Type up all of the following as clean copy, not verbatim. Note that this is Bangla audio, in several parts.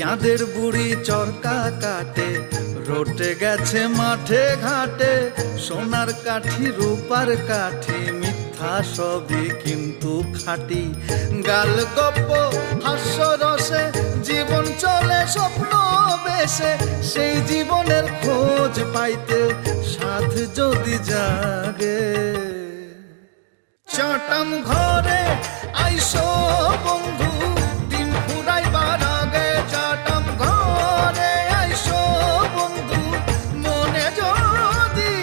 চাঁদের বুড়ি চরকা কাটে, রটে গেছে মাঠে ঘাটে, সোনার কাঠি রূপার কাঠি, মিথ্যা সবই কিন্তু খাঁটি। গাল গপ্প হাস্য রসে জীবন চলে স্বপ্ন বেশে, সেই জীবনের খোঁজ পাইতে সাধ যদি জাগে। চাটাম ঘরে আইসো বন্ধু, দিন ফুরাইবার আগে। চাটাম ঘরে আইসো বন্ধু, মনে যদি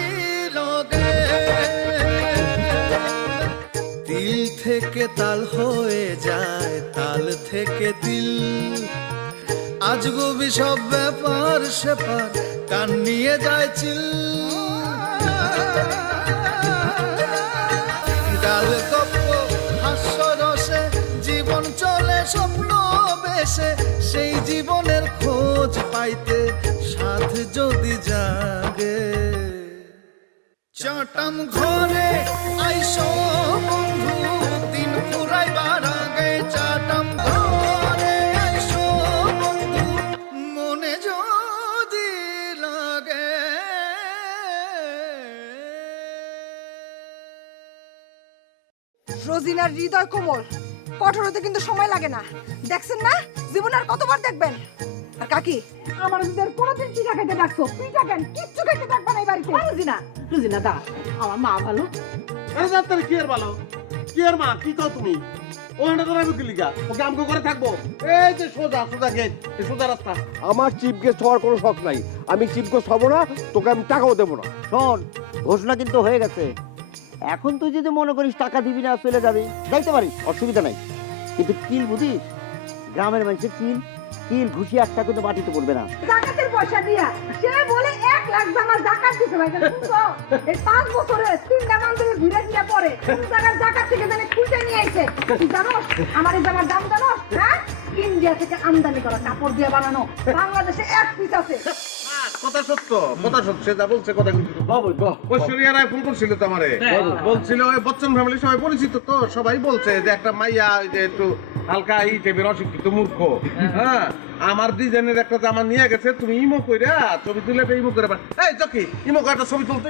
লগে। তিল থেকে তাল হয়ে যায়, তাল থেকে তিল, আজগুবি সব ব্যাপার সেপার কান নিয়ে যায় চিল। গাল গপ্প হাস্য রসে জীবন চলে স্বপ্ন বেশে, সেই জীবনের খোঁজ পাইতে সাধ যদি জাগে। চাটাম ঘরে আইসো বন্ধু, দিন ফুরাইবার আগে। চাটাম ঘরে আইসো বন্ধু, মনে যদি লাগে। রোজিনার হৃদয় কোমল, কঠোর হতে কিন্তু সময় লাগে না। দেখছেন না, জীবন আর কতবার দেখবেন। আর কাকি, আমার দুধের কোনোদিন পিঠা খাইতে ডাকছো, পিঠা কেন কিচ্ছু খাইতে ডাকবা না এই বাড়িতে। রোজিনা, রোজিনা দা, আমার মা ভালো। আরে যাত্রা কি আর ভালো, কি আর মা, কি কও তুমি? ওখানে তো আমি গিলিগা ওকে আমগো করে থাকবো। এই যে সোজা সোজা গেট, এই সোজা রাস্তা। আমার চিফ গেস্ট হওয়ার কোনো শখ নাই। আমি চিফ গেস্ট হবো না, তোকে আমি টাকাও দেবো না। শোন, ঘোষণা কিন্তু হয়ে গেছে। এখন তুই যদি মনে করিস টাকা দিবি না, চলে যাবি, যাইতে পারিস, অসুবিধা নাই। কিন্তু কিল বুঝিস, গ্রামের মানুষের কিল কিল ঘুষি একটা কিন্তু মাটিতে পড়বে না। জাকাতের পয়সা দিয়া সে বলে 1 লাখ জামার জাকাত দিতে ভাই। বুঝছো, এই 5 বছরে 3টা মানুষের ঘুরে ঘুরে পড়ে কোন জায়গার জাকাত থেকে জানে খুঁজে নিয়ে আইছে। তুই জানোস আমার এই জামার দাম জানোস? হ্যাঁ, ইন্ডিয়া থেকে আমদানি করা কাপড় দিয়ে বানানো, বাংলাদেশে 1 পিস আছে। কথা সত্য, কথা সত্য, সে যা বলছে কথা কিন্তু। ঐশ্বরিয়া রায় ফোন করছিল তো আমারে, বলছিল ওই বচ্চন ফ্যামিলি সবাই পরিচিত তো, সবাই বলছে যে একটা মাইয়া যে একটু হালকা এই টাইপের অশিক্ষিত মূর্খ, হ্যাঁ আমার ডিজাইনের একটা জামা নিয়ে গেছে, তুমি ইমো কইরা ছবি তুলে ইমো করে। এই জকি, ইমো করে একটা ছবি তুলতে।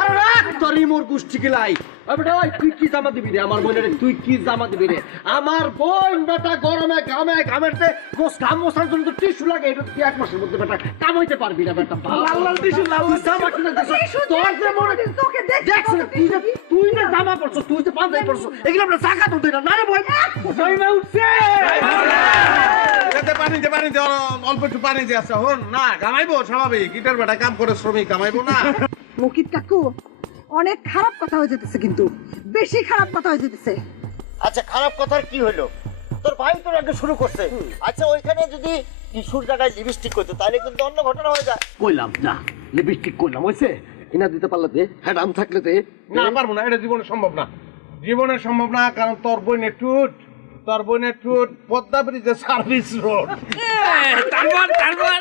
আরে রাখ তোর রিমোর গুষ্টি গিলাই। বেটা ওই তুই কি জামা দিবি রে আমার বোনের? তুই কি জামা দিবি রে আমার বোন? বেটা গরমে ঘামে ঘামেতে গোস ঘাম মোছার জন্য তো টিস্যু লাগে। এটা তুই 1 মাসের মধ্যে বেটা কামাইতে পারবি না বেটা। লাল লাল টিস্যু, লাল লাল জামা কিনে দিছ তোর যে মনে তোকে দেখছ তুই না জামা পরছ, তুই তো পাঞ্জাবি পরছ, এগুলো আমরা জাকাত উঠে না। না রে ভাই, জয়মা উঠছে। এতে পানি দে অল্প একটু পানি দিয়ে আছে। হন না কামাইবো স্বাভাবিক, গিটার বেটা কাম করে শ্রমিক কামাইবো না। মুকিত কাকু, অনেক খারাপ কথা হয়ে যেতেছে, কিন্তু বেশি খারাপ কথা হয়ে যেতেছে। আচ্ছা, খারাপ কথার কি হলো? তোর ভাই তোর আগে শুরু করছে। আচ্ছা, ওইখানে যদি টিস্যুর জায়গায় লিপস্টিক করতো তাহলে কিন্তু অন্য ঘটনা হয়ে যায়। কইলাম না লিপস্টিক কইলাম, হইছে কিনা দিতে পারলে দে, হ্যাঁ দাম থাকলে দে। না পারবো না, এটা জীবনে সম্ভব না, জীবনে সম্ভব না। কারণ তোর বোনের টুট পদ্মা ব্রিজের সার্ভিস রোড। তারপর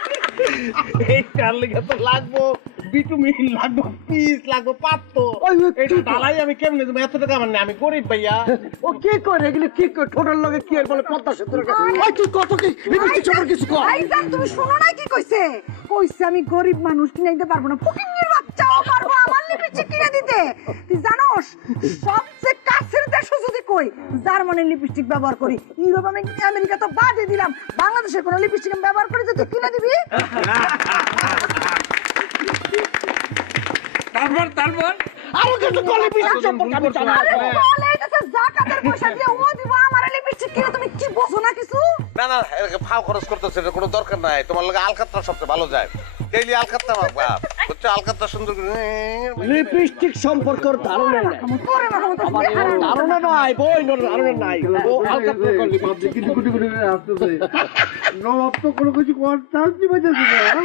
এই কার লেগে তো লাগবো বিটুমিন, লাগবো পিস, লাগবো পাত্র। এটা ডালাই আমি কেমনে দেবো? এত টাকা আমার নেই, আমি গরিব ভাইয়া। ও কি করে এগুলো, কি করে ঠোঁটের লগে কি আর বলে পদ্মা সেতু? ওই তুই কত কি লিপস্টিক সম্পর্কে কিছু কর। ভাইজান, তুমি শোনো না কি কইছে? কইছে আমি গরিব মানুষ, কিনে দিতে পারবো না। ফকিন্নির বাচ্চাও পারবো আমার লিপস্টিক কিনে দিতে। তুই জানোস সবচেয়ে কাছের দেশ যদি কই জার্মানির লিপস্টিক ব্যবহার করি, ইউরোপ আমেরিকা তো বাদই দিলাম, বাংলাদেশের কোন লিপস্টিক আমি ব্যবহার করি যে তুই কিনে দিবি? তারপর আরো কিছু কল লিপস্টিক সম্পর্কে আমি জানি। আরে বলে এটা জাকাতের পয়সা দিয়ে ও দিব আমার লিপস্টিক কিনে, তুমি কি বোঝো না কিছু? না ফাও খরচ করতেছে, এটা কোনো দরকার নাই। তোমার লগে আলকাতরা সবচেয়ে ভালো যায়, ডেইলি আলকাতরা মাখবা, বুঝছো? আলকাতরা সুন্দর করে লিপস্টিক সম্পর্কের ধারণা নাই, তোরে মাহমুদ ধারণা নাই বই, ধারণা নাই। ও আলকাতরা কল লিপস্টিক কিন্তু গুটি গুটি আসতেছে। নবাব তো কোনো কিছু চান্স দিবেছে না।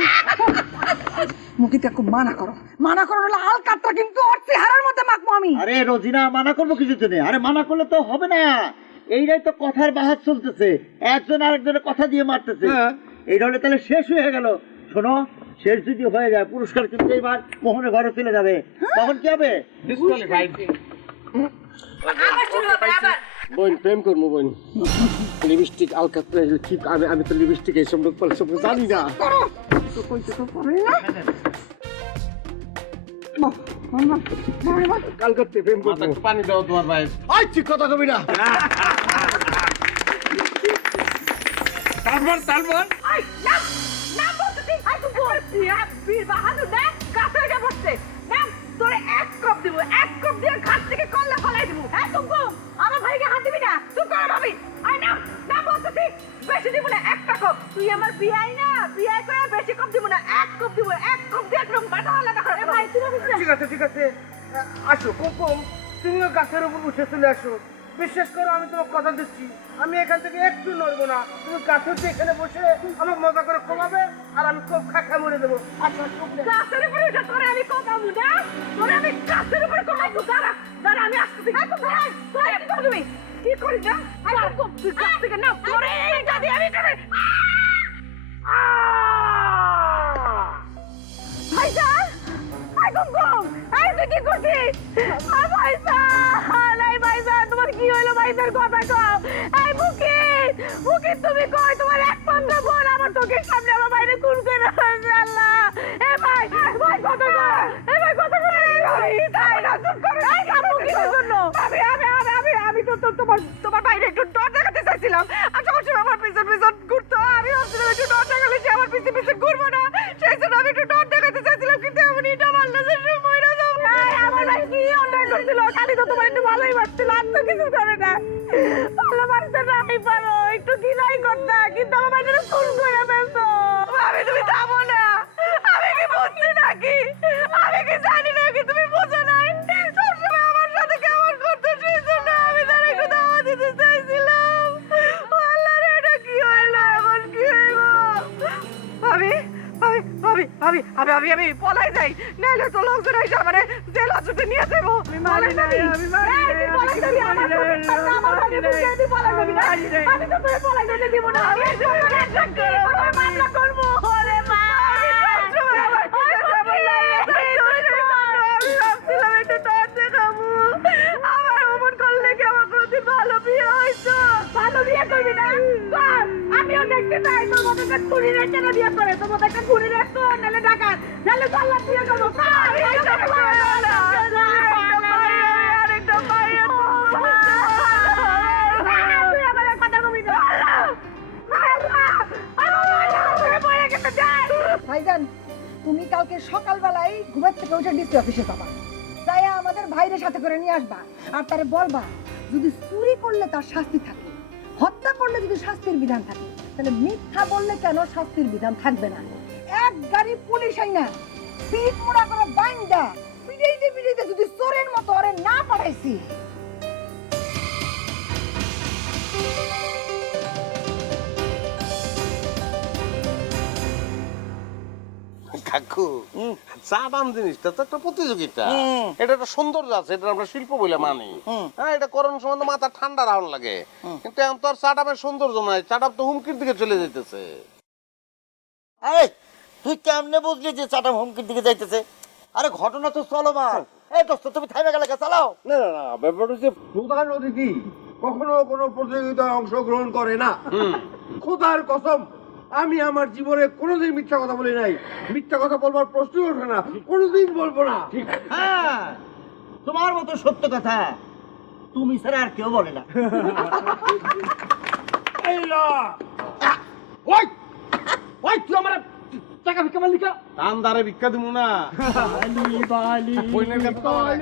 মুকিত কাকু মানা করো হলো আলকাতরা কিন্তু ওর চেহারার মধ্যে মাখবো আমি। আরে রোজিনা, মানা করবো কিছুতে নেই। আরে মানা করলে তো হবে না, এইটাই তো কথার বাহার চলতেছে, একজন আরেকজনের কথা দিয়ে মারতেছে। এইটা হলে তাহলে শেষ হয়ে গেল। শোনো, শেষ যদি হয়ে যায় পুরস্কার কিন্তু এবার মোহনের ঘরে চলে যাবে। তখন কি হবে? বোন প্রেম করবো, বোন লিপস্টিক আলকা কি আমি তো লিপস্টিক এই সম্পর্কে জানি না। তো কইতে তো পারে না কালকাতে প্রেম মাথা একটু পানি দাও তোমার ভাই। আই ঠিক কথা কবি না। আই নাম নাম বলতে আই তো বলছি বীর বাহাদুর না কাছে গিয়ে বসছে নাম তোরে এক কাপ দিয়ে ঘাট থেকে কল্লা ফলাই দিব হ্যাঁ তুমি আমার ভাইকে হাত দিবি না তুই করে ভাবি আই নাম নাম বলতে বেশি দিব না একটা কাপ তুই আমার বিয়াই না বিয়াই করে বেশি কাপ দিব না এক কাপ দিব এক কাপ দিয়ে একদম বাটা লাগা করে ভাই তুই ঠিক আছে আসো কম তুমিও গাছের উপর উঠে চলে আসো। বিশ্বাস করো আমি তোমাকে কথা দিচ্ছি আমি এখান থেকে একটু নড়বো না। তুমি গাছের উপরে এখানে বসে আমাকে মজা করে কমাবে আর আমি খুব খাখা মরে দেবো। আচ্ছা গাছের উপরে উঠে তোরে আমি কমাবো না তোরে আমি গাছের উপরে কমাবো দাঁড়া আমি আসতেছি তোরে কি করবি কি করিস না তুই গাছ থেকে না তোরে এইটা দিয়ে আমি তোরে ভাইজান আই গুমগুম আই তুই কি করছিস ভাইজান এই ভাইজান তোমার কি হলো ভাইজান কথা কও এই বুকি তুমি কই তোমার একমাত্র বোন আমার চোখের সামনে আমার বাইরে খুন করে ফেলছে আল্লাহ এ ভাই কথা কও এ ভাই কথা কও তাই না চুপ করো এই কামু কি জন্য আমি তো তোমার বাইরে একটু ডর দেখাতে চাইছিলাম আর যখন সে আমার পিছন ঘুরতো আমি ভাবছিলাম একটু ডর দেখালে সে আমার পিছন ঘুরবো না সেই জন্য আমি একটু ডর দেখাতে চাইছিলাম কিন্তু এমনি এটা মারলো যে সে মরে যাবো আমার ভাই কি অন্যায় করছিল খালি তো তোমার একটু ভালোই বাসছিল আর তো কিছু করে না ভালো বাসতে নাই পারো একটু গিলাই করতা কিন্তু আমার ভাইটা খুন করে ফেলতো আমি তুমি যাবো না আমি কি বুঝছি নাকি আমি কি জানি নাকি তুমি বুঝো নাই সবসময় আমার সাথে কেমন করতো সেই জন্য আমি তার একটু দাওয়া দিতে চাইছিলাম আল্লাহ রে এটা কি হইলো এমন কি হইলো আমি পলাই যাই নাইলে তো লোকজন এসে আমারে জেল হাজতে নিয়ে যাবো আমি মারি না আমি তো তোরে পলাই যেতে দিব না আমি মামলা করবো ওরে মা আমিও দেখতে চাই তোর মতো একটা খুনি রেখে না বিয়ে করে তোর মতো একটা খুনি রেখো নাহলে ডাকাত নাহলে জাল্লাদ বিয়ে করবো ভাইজান তুমি কালকে সকালবেলায় ঘুমের থেকে উঠে ডিসি অফিসে যাবা তাই আমাদের ভাইরে সাথে করে নিয়ে আসবা আর তারে বলবা যদি চুরি করলে তার শাস্তি থাকে হত্যা করলে যদি শাস্তির বিধান থাকে তাহলে মিথ্যা বললে কেন শাস্তির বিধান থাকবে না এক গাড়ি পুলিশ আইনা পিঠ মোড়া করে বাইন্দা পিড়াইতে যদি চোরের মতো ওরে না পাঠাইছি কাকু চা দাম জিনিসটা তো একটা প্রতিযোগিতা এটা একটা সৌন্দর্য আছে এটা আমরা শিল্প বলে মানি হ্যাঁ এটা করোনার সময় তো মাথা ঠান্ডা রাউন্ড লাগে কিন্তু এখন তো আর চা ডাবের সৌন্দর্য নাই চা ডাব তো হুমকির দিকে চলে যেতেছে আরে তুই কেমনে বুঝলি যে চাটা হুমকির দিকে যাইতেছে? আরে ঘটনা তো চলমান। এই দোস্ত তুমি থাইমে গেলে চালাও। না ব্যাপারটা হচ্ছে প্রধান অতিথি কখনো কোনো প্রতিযোগিতায় অংশগ্রহণ করে না। খোদার কসম আমি আমার জীবনে কোনোদিন মিথ্যা কথা বলি নাই, মিথ্যা কথা বলবার প্রশ্নই ওঠে না, কোনোদিন বলবো না। হ্যাঁ তোমার মতো সত্য কথা তুমি ছাড়া আর কেউ বলে না। ওই তুই আমার টাকা ভিক্ষা মারলি কা? দানদারে ভিক্ষা দিমু না বইনের কাছে পাওয়া নাই।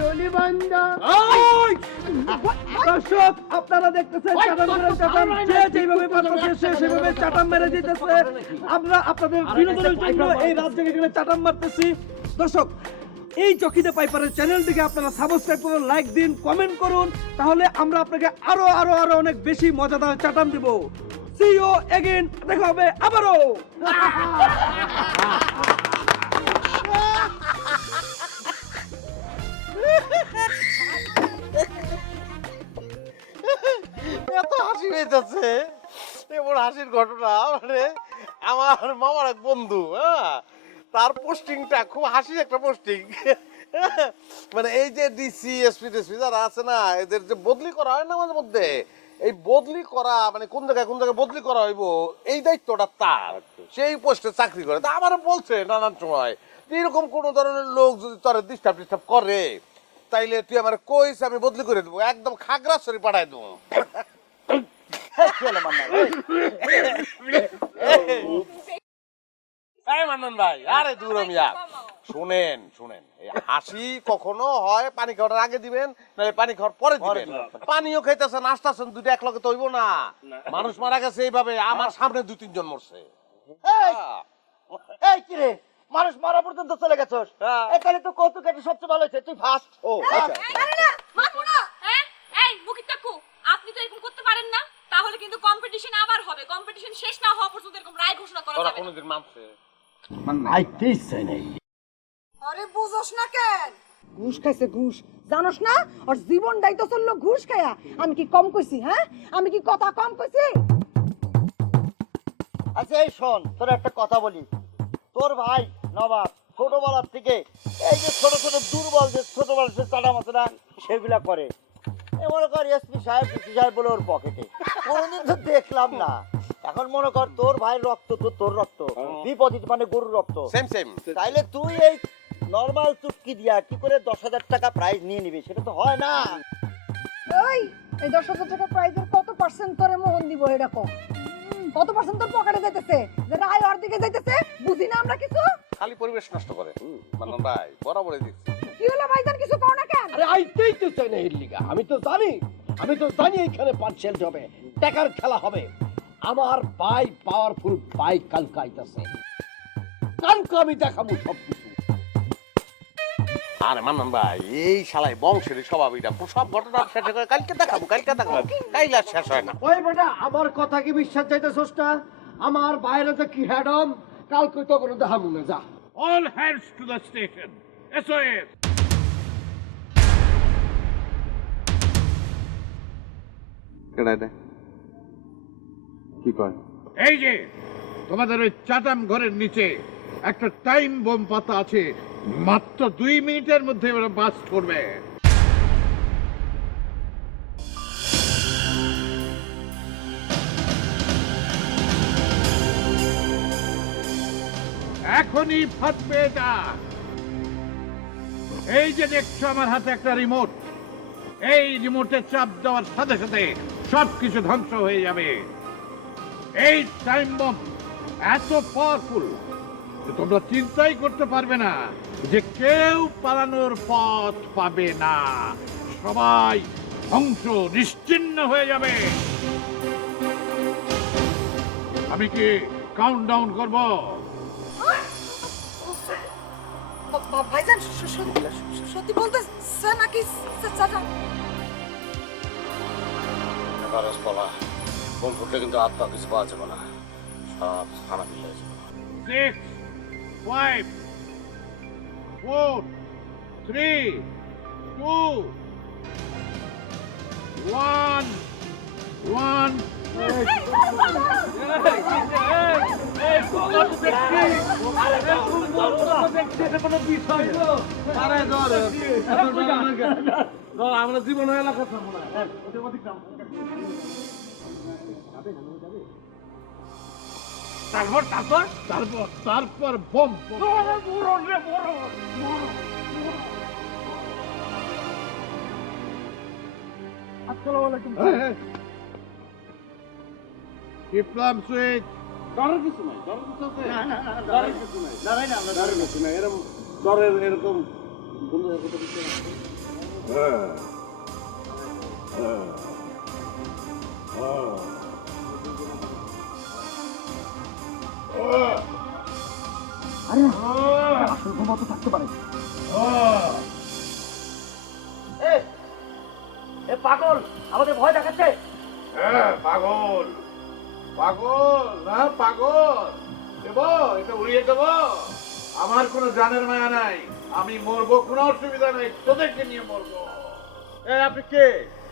দর্শক আপনারা দেখতেছেন চাটাম যে যেভাবে পারতেছে সে সেভাবে চাটাম মেরে দিতেছে। আমরা আপনাদের বিনোদনের জন্য এই রাত জেগে এখানে চাটাম মারতেছি। দর্শক এই চকিতে পাইপারের চ্যানেলটিকে আপনারা সাবস্ক্রাইব করুন, লাইক দিন, কমেন্ট করুন, তাহলে আমরা আপনাকে আরো আরো আরো অনেক বেশি মজাদার চাটাম দিব। সি ইউ এগেইন, দেখা হবে আবারও। এত হাসি হয়ে যাচ্ছে এমন হাসির ঘটনা মানে আমার মামার এক বন্ধু তার পোস্টিংটা খুব হাসির একটা পোস্টিং মানে এই যে ডিসি এসপি টেসপি যারা আছে না এদের যে বদলি করা হয় না মাঝে মধ্যে এই বদলি করা মানে কোন জায়গায় বদলি করা হইব এই দায়িত্বটা তার, সেই পোস্টে চাকরি করে। তা আমারও বলছে নানান সময় যে এরকম কোন ধরনের লোক যদি তোর ডিস্টার্ব করে তাইলে তুই আমার কইস, আমি বদলি করে দেবো, একদম খাগড়াছড়ি পাঠাই দেবো। মান্নান ভাই, আরে দূর মিয়া, শুনেন এই হাসি কখনো হয় পানি খাওয়ার আগে দিবেন, নাহলে পানি খাওয়ার পরে দিবেন। পানিও খাইতেছেন আসতেছেন, দুইটা এক লগে তো হইব না। মানুষ মারা গেছে এইভাবে, আমার সামনে 2-3 জন মরছে। এই কি রে, মানুষ মারা পর্যন্ত চলে গেছস? এখানে তো কৌতুক একটা সবচেয়ে ভালো হয়েছে, তুই ফার্স্ট। ও আচ্ছা, আরে না মানবো না। হ্যাঁ এই মুকিত কাকু, আপনি তো এরকম করতে পারেন না। তাহলে কিন্তু কম্পিটিশন আবার হবে। কম্পিটিশন শেষ না হওয়া পর্যন্ত এরকম রায় ঘোষণা করা তোরা যাবে না। কোনদিন মানছে? আইতেই চাই নাই। আরে বুঝোস না কেন? ঘুষ খাইছে ঘুষ, জানোস না? আর জীবনটাই তো চললো ঘুষ খায়া। আমি কি কম কইছি? হ্যাঁ, আমি কি কথা কম কইছি? আচ্ছা এই শোন, তোর একটা কথা বলি। তোর ভাই নবাব ছোটবেলার থেকে এই যে ছোট ছোট দুর্বল যে ছোটবেলা সে চাটা মাছরা সেগুলা করে। এই মনে কর এসপি সাহেব ডিসি সাহেব বলে ওর পকেটে, কোনোদিন তো দেখলাম না। এখন মনে কর তোর ভাই রক্ত তো তোর রক্ত, বিপরীত মানে গরুর রক্ত। সেম তাইলে তুই এই নর্মাল চুটকি দিয়া কি করে 10,000 টাকা প্রাইজ নিয়ে নিবি? সেটা তো হয় না। এই 10,000 টাকা প্রাইজের কত পার্সেন্ট তোরে মোহন দিব এরকম? কত পার্সেন্ট তোর পকেটে যাইতেছে? যে রায় ওর দিকে যাইতেছে, বুঝি না আমরা কিছু? খালি পরিবেশ নষ্ট করে। মান্নান ভাই বরাবরই দিচ্ছি। কি হলো ভাইজান, কিছু কও না কেন? আরে আইতেই তো চাই না এর লিগা। আমি তো জানি এখানে পার্সেন্ট হবে, টাকার খেলা হবে। আমার ভাই পাওয়ারফুল ভাই কালকে আইতাছে, কালকে আমি দেখাবো সবকিছু। আরে মান্নান ভাই, এই শালাই বংশের স্বভাব, এটা সব ঘটনা শেষ করে কালকে দেখাবো কাইলা শেষ হয় না। ওই বেটা, আমার কথা কি বিশ্বাস চাইতেছস না? আমার বাইরে যে কি হ্যাডম, কালকে তো কোনো দেখাবো না। যা, All hands to the station. SOS. কি কয়? এই যে তোমাদের ওই চাটাম ঘরের নিচে একটা টাইম বোম পাতা আছে, মাত্র 2 মিনিটের মধ্যে ওরা বাস্ট করবে। এখনই ফাটবে এটা। এই যে দেখছো আমার হাতে একটা রিমোট, এই রিমোটে চাপ দেওয়ার সাথে সাথে সবকিছু ধ্বংস হয়ে যাবে। এই টাইম বম এত পাওয়ারফুল যে তোমরা চিন্তাই করতে পারবে না যে কেউ পালানোর পথ পাবে না, সবাই ধ্বংস নিশ্চিহ্ন হয়ে যাবে। আমি কি কাউন্টডাউন করব? ভাইজান সত্যি বলতেছে নাকি? চাচা কারস বলা বোম ফুটলে কিন্তু আত্মা কিছু পাওয়া যাবে না, সব খারাপ হয়ে যাবে। 6, 5, 4, 3, 2, 1, 1. আমরা জীবন এলাকা তারপর বোম। আসসালামু আলাইকুম। ইসলাম সুইচ। ডরের কিছু নাই, ডরের কিছু নাই, এরকম ডরের এরকম আসল ক্ষমতা তো থাকতে পারে। এ পাগল আমাদের ভয় দেখাচ্ছে। হ্যাঁ পাগল, পাগল না পাগল দেব, এটা উড়িয়ে দেব। আমার কোনো জানের মায়া নাই, আমি মরবো, কোনো অসুবিধা নাই, তোদেরকে নিয়ে মরবো। আপনি কে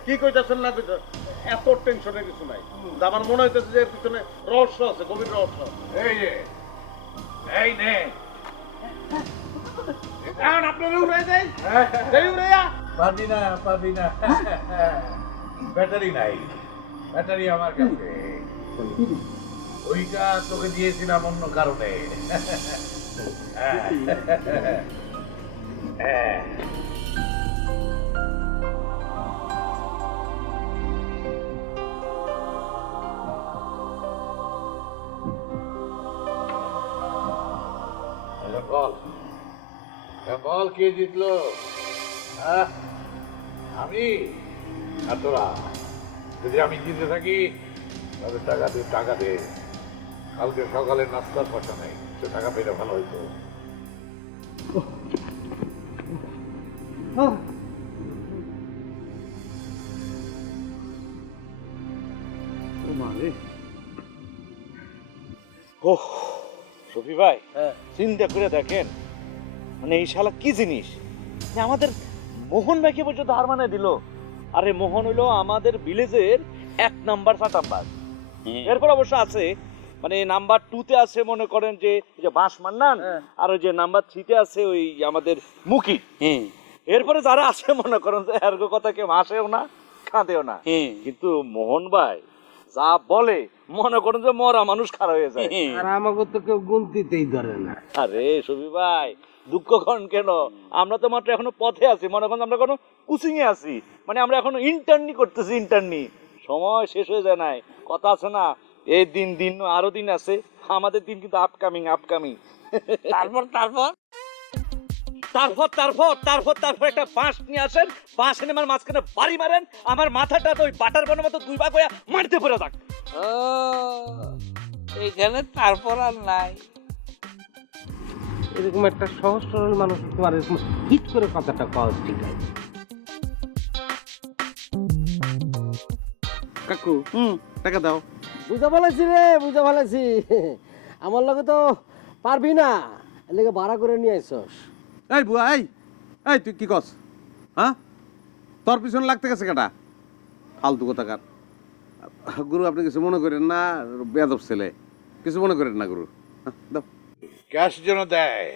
কি কইতাছেন না কইতাছেন? এত টেনশনের কিছু নাই, আমার মনে হইতেছে যে এর পিছনে রহস্য আছে, গভীর রহস্য। এই যে এই নে, এখন আপনারা উড়ে যাই, এই উড়াইয়া পারবি না ব্যাটারি নাই। ব্যাটারি আমার কাছে। ওইটা তোকে দিয়েছিলাম অন্য কারণে। হ্যাঁ। বল বল কে জিতলো? হ্যাঁ? আমি আর তোরা? যদি আমি জিতে থাকি তবে টাকা দে। কালকে সকালে নাস্তার পয়সা নেই, সে টাকা পেলে ভালো হইতো। ওহ শফি ভাই, চিন্তা করে দেখেন মানে এই শালা কি জিনিস যে আমাদের মোহন ভাইকে পর্যন্ত হার মানে দিল। আরে মোহন হইলো আমাদের ভিলেজের 1 নাম্বার চাটাম্বার। এরপর অবশ্য আছে মানে নাম্বার 2 আছে মনে করেন যে বাঁশ মান্নান, আর ওই যে নাম্বার 3 আছে ওই আমাদের মুকি। এরপরে যারা আছে মনে করেন যে এর কথা কেউ হাসেও না কাঁদেও না, কিন্তু মোহন ভাই যা বলে মনে করেন যে মরা মানুষ খারাপ হয়ে যায়। আর আমাকে তো কেউ গুনতিতেই ধরে না। আরে সবি ভাই দুঃখ করেন কেন? আমরা তো মাত্র এখনো পথে আছি, মনে করেন আমরা কোনো কোচিং এ আছি, মানে আমরা এখনো ইন্টার্নি করতেছি। ইন্টার্নি সময় শেষ হয়ে যায় নাই, কথা আছে না এই দিন আরো দিন আছে, আমাদের দিন কিন্তু আপকামিং। তারপর তারপর তারপর তারপর তারপর তারপর একটা বাঁশ নিয়ে আসেন, বাঁশ এনে আমার মাঝখানে বাড়ি মারেন, আমার মাথাটা তো ওই বাটার বানের মতো 2 ভাগ হয়ে মাটিতে পড়ে যাক। এইখানে তারপর আর নাই। এরকম একটা সহজ সরল মানুষ তোমার এরকম হিট করে কথাটা কওয়া ঠিক আছে। কাকু টাকা দাও। বুঝা ফেলাইছি রে, বুঝা ফেলাইছি। আমার লগে তো পারবি না, এর লেগে ভাড়া করে নিয়ে আইসস। এই বুয়া, এই তুই কি কস? হ্যাঁ, তোর পিছনে লাগতে গেছে কেটা? ফালতু কথাকার। গুরু আপনি কিছু মনে করেন না, বেয়াদব ছেলে, কিছু মনে করেন না গুরু। দাও। ক্যাশ যেন দেয়,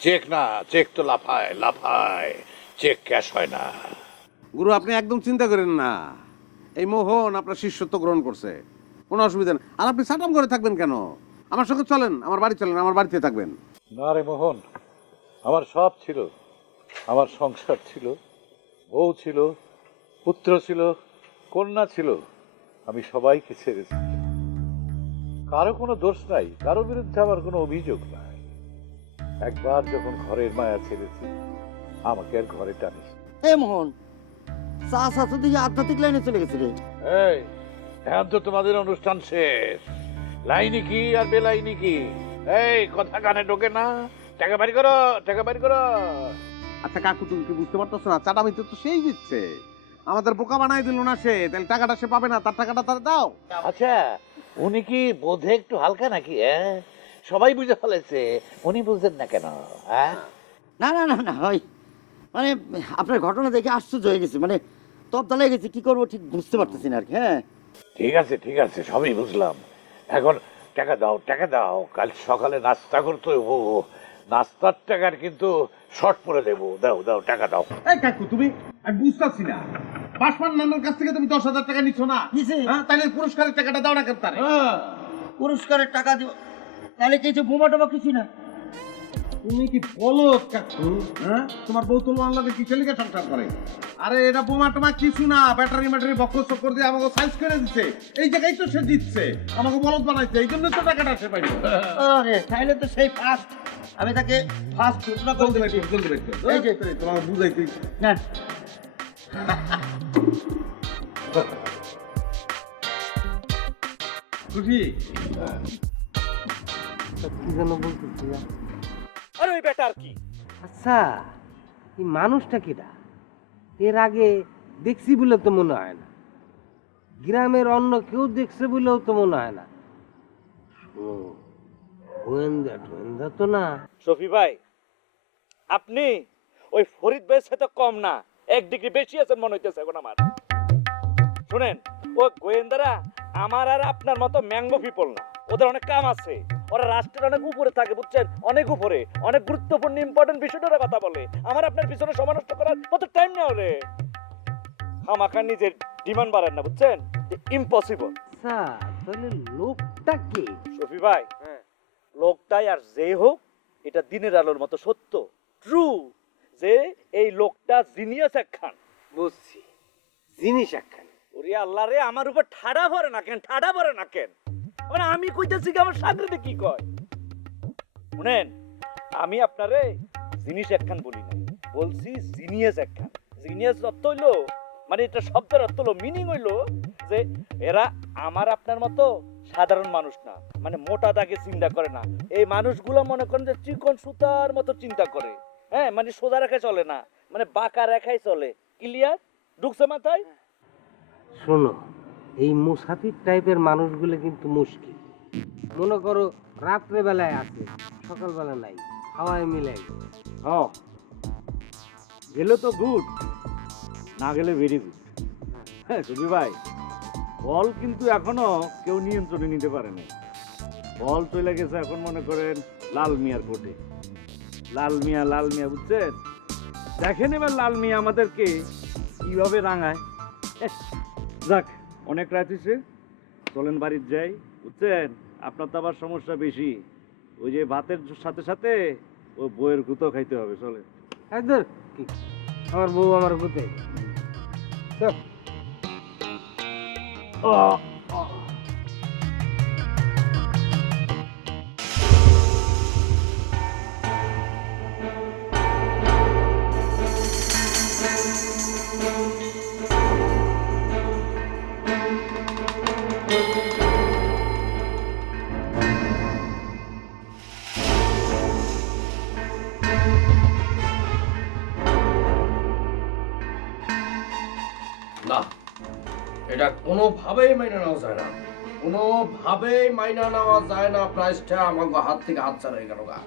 চেক না। চেক তো লাফায়, চেক ক্যাশ হয় না। গুরু আপনি একদম চিন্তা করেন না, এই মোহন আপনার শিষ্যত্ব গ্রহণ করছে, কোনো অসুবিধা নেই। আর আপনি সাটাম করে থাকবেন কেন? আমার সঙ্গে চলেন, আমার বাড়ি চলেন, আমার বাড়িতে থাকবেন। না রে মোহন, আমার সব ছিল, আমার সংসার ছিল, বউ ছিল, পুত্র ছিল, কন্যা ছিল, আমি সবাইকে ছেড়েছি। কারো কোনো দোষ নাই, কারো বিরুদ্ধে আমার কোনো অভিযোগ নাই। একবার যখন ঘরের মায়া ছেড়েছি, আমাকে আর ঘরে টানিস। এ মোহন, চাচা তো দেখি আধ্যাত্মিক লাইনে চলে গেছে রে। এই এখন তো তোমাদের অনুষ্ঠান শেষ, লাইনি কি আর বেলাইনি কি? এই কথা কানে ঢোকে না? টাকা বাড়ি করো, টাকা বাড়ি করো। আচ্ছা কাকু, তুমি কি বুঝতে পারতেছো না? চাটামি তো সেই দিচ্ছে, আমাদের বোকা বানাই দিল না সে, তাহলে টাকাটা সে পাবে না, তার টাকাটা তার দাও। আচ্ছা উনি কি বোধে একটু হালকা নাকি? সবাই বুঝে ফেলেছে, উনি বুঝছেন না কেন? না না না না হয়, মানে আপনার ঘটনা দেখে আশ্চর্য হয়ে গেছে, মানে তবদা লেগে গেছে, কি করবো ঠিক বুঝতে পারতেছি না আর কি। হ্যাঁ ঠিক আছে সবই বুঝলাম। এখন টাকা দাও, টাকা দাও, কাল সকালে নাস্তা করতে হইব, নাস্তার টাকার কিন্তু শর্ট পরে দেবো। দাও দাও, টাকা দাও। এই কাকু, তুমি আমি বুঝতেছি না, পাশমান নানার কাছ থেকে তুমি 10,000 টাকা নিচ্ছ না, হ্যাঁ? তাহলে পুরস্কারের টাকাটা দাও না কেন তারে? পুরস্কারের টাকা দিব, তাহলে কিছু বোমা টোমা কিছু না। তুমি কি বলো কাকু? হ্যাঁ, তোমার বউ তোমার লাগে কি ছেলেকে সংসার করে? আরে এটা বোমা টোমা কিছু না, ব্যাটারি বক্স চক্কর দিয়ে আমাকে সাইজ করে দিচ্ছে, এই জায়গায় তো সে দিচ্ছে, আমাকে বলদ বানাইছে, এই জন্য তো টাকাটা সে পাইছে। আরে তাহলে তো সেই ফার্স্ট, আমি তাকে ফার্স্ট ঘোষণা করে জলদি দিচ্ছি। বাইর করো, জলদি বাইর করো। এই যে তোমাকে বুঝাইতে না খুশি? কি যেন বলতেছি। আরে ওই বেটা আর কি? আচ্ছা এই মানুষটা কিরা? এর আগে দেখছি বলে তো মনে হয় না, গ্রামের অন্য কেউ দেখছে বলেও তো মনে হয় না। গোয়েন্দা তো না? শফি ভাই আপনি ওই ফরিদ ভাইয়ের সাথে কম না, 1 ডিগ্রি বেশি আছেন মনে হইতেছে এখন আমার। শুনেন, ও গোয়েন্দারা আমার আর আপনার মতো ম্যাঙ্গো পিপল না, ওদের অনেক কাম আছে, ওরা রাষ্ট্রের অনেক উপরে থাকে বুঝছেন, অনেক উপরে, অনেক গুরুত্বপূর্ণ ইম্পর্টেন্ট বিষয়টার কথা বলে। আমার আপনার পিছনে সময় নষ্ট করার মতো টাইম নেই ওরে। খামাখা নিজের ডিমান্ড বাড়ান না বুঝছেন। ইম্পসিবল। স্যার তাহলে লোকটা কে? শফি ভাই, লোকটাই আর যে হোক, এটা দিনের আলোর মতো সত্য, ট্রু, যে এই লোকটা জিনিয়াস একখান। বুঝছি, জিনিস একখান। ওরে আল্লাহ রে, আমার উপর ঠাড়া ভরে না কেন, ঠাড়া ভরে না কেন? মানে আমি কইতেছি কি, আমার সাগরেতে কি কয় শুনেন, আমি আপনারে জিনিস একখান বলি না, বলছি জিনিয়াস একখান। জিনিয়াস অর্থ হইলো, মানে এটা শব্দের অর্থ হলো, মিনিং হইলো যে এরা আমার আপনার মতো সাধারণ মানুষ না, মানে মোটা দাগে চিন্তা করে না। এই মানুষগুলো মনে করেন যে চিকন সুতার মতো চিন্তা করে, হ্যাঁ, মানে সোজা রেখায় চলে না, মানে বাঁকা রেখায় চলে। ক্লিয়ার? ঢুকছে মাথায়? শোনো, এই মুসাফির টাইপের মানুষগুলো কিন্তু মুশকিল। মনে করো রাত্রে বেলায় আছে, সকালবেলা নাই, হাওয়ায় মিলাই। গেলে তো গুড, না গেলে ভেরি গুড। হ্যাঁ সুবি ভাই, বল কিন্তু এখনো কেউ নিয়ন্ত্রণে নিতে পারে না। বল চলে গেছে এখন মনে করেন লাল মিয়ার কোটে। লাল মিয়া বুঝছেন? দেখেন এবার লাল মিয়া আমাদেরকে কিভাবে রাঙায়। যাক, অনেক রাত হয়েছে, চলেন বাড়ির যাই, বুঝছেন? আপনার তো আবার সমস্যা বেশি, ওই যে ভাতের সাথে সাথে ও বইয়ের গুতো খাইতে হবে। চলে। একদম কি, আমার বউ আমার কোথায়? না, এটা কোনোভাবেই মাইনা নেওয়া যায় না, কোনোভাবেই মাইনা নেওয়া যায় না। প্রাইসটা আমাকে হাত থেকে হাত ছাড়া হয়ে গেল গা।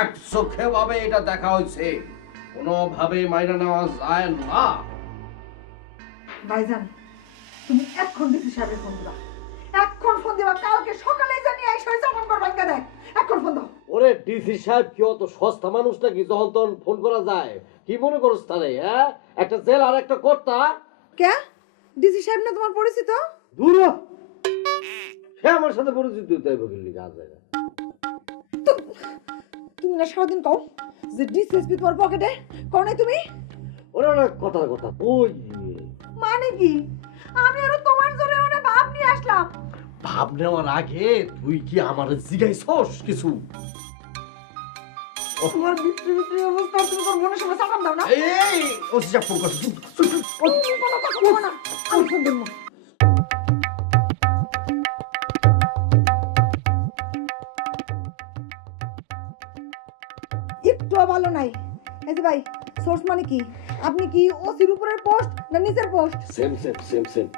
এক চোখে ভাবে এটা দেখা হয়েছে, কোনোভাবেই মাইনা নেওয়া যায় না। ভাইজান, তুমি এখন ডিসি সাহেবের ফোন দিবা, এখন ফোন দিবা, কালকে সকালে জানি এই সই জমা করবা কেন? এখন ফোন দাও। ওরে ডিসি সাহেব কি অত সস্তা মানুষ নাকি যখন তখন ফোন করা যায়? কি মনে করছ তারে? হ্যাঁ, একটা জেল আর একটা কর্তা। কে? ডিসি সাহেব না তোমার পরিচিত? দূর হ। সে আমার সাথে পরিচিত হইতে হবে বললি কাজ যায় না। তুমি না সারাদিন কও যে ডিসিএসপি তোমার পকেটে, কও নাই তুমি? ওরে ওরে কথার কথা কই? মানে কি? আমি আরো তোমার জন্য ওনে ভাব নিয়ে আসলাম। ভাব নেওয়ার আগে তুই কি আমার জিগাইছস কিছু? তোমার বিক্রি অবস্থা, তুমি কোন মনের সময় চাপান দাও না? এই ও যা ফোন করছিস, তুমি কোনো কথা বলো না, আমি ফোন দেবো। একটু ভালো নাই। এই যে ভাই, সোর্স মানে কি? আপনি কি ওসির উপরের পোস্ট না নিচের post? Same same same same.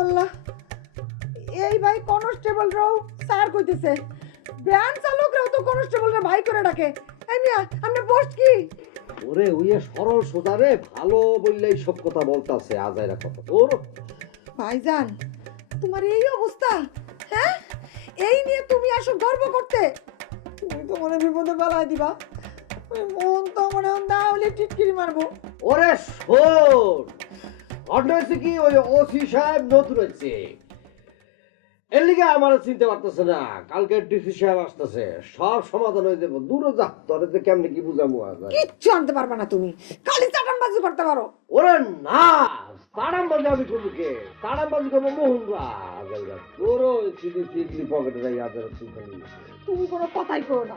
আল্লাহ, এই ভাই কনস্টেবল রাও স্যার কইতেছে, ভ্যান চালকরাও তো কনস্টেবল রে ভাই করে ডাকে। এই মিয়া, আপনার পোস্ট কি? ওরে ওই সরল সোজা রে, ভালো বললেই সব কথা বলতাছে, আজাইরা কথা তোর। ভাইজান, তোমার এই অবস্থা, হ্যাঁ? এই নিয়ে তুমি আসো গর্ব করতে? তুমি তো মনে বিপদে ফেলায় দিবা। ওই মন তো মনে না হলে টিটকিরি মারবো। ওরে শোন, ঘটনা হয়েছে কি, ওই ওসি সাহেব নতুন হয়েছে, এর লিগে আমার চিনতে পারতেছে না। কালকে ডিসি সাহেব আসতেছে, সব সমাধান হয়ে যাবো। দূরে যা, তোরে যে কেমনে কি বুঝাবো আজ। কিচ্ছু আনতে পারবে না তুমি, খালি চাটানবাজি করতে পারো। ওরে না, তাড়ামবাজি আমি করবো কে? তাড়ামবাজি করবো মোহনরা। তোরও চিঠি পকেটে যাই, আদার চিন্তা নেই। তুমি কোনো কথাই করো না,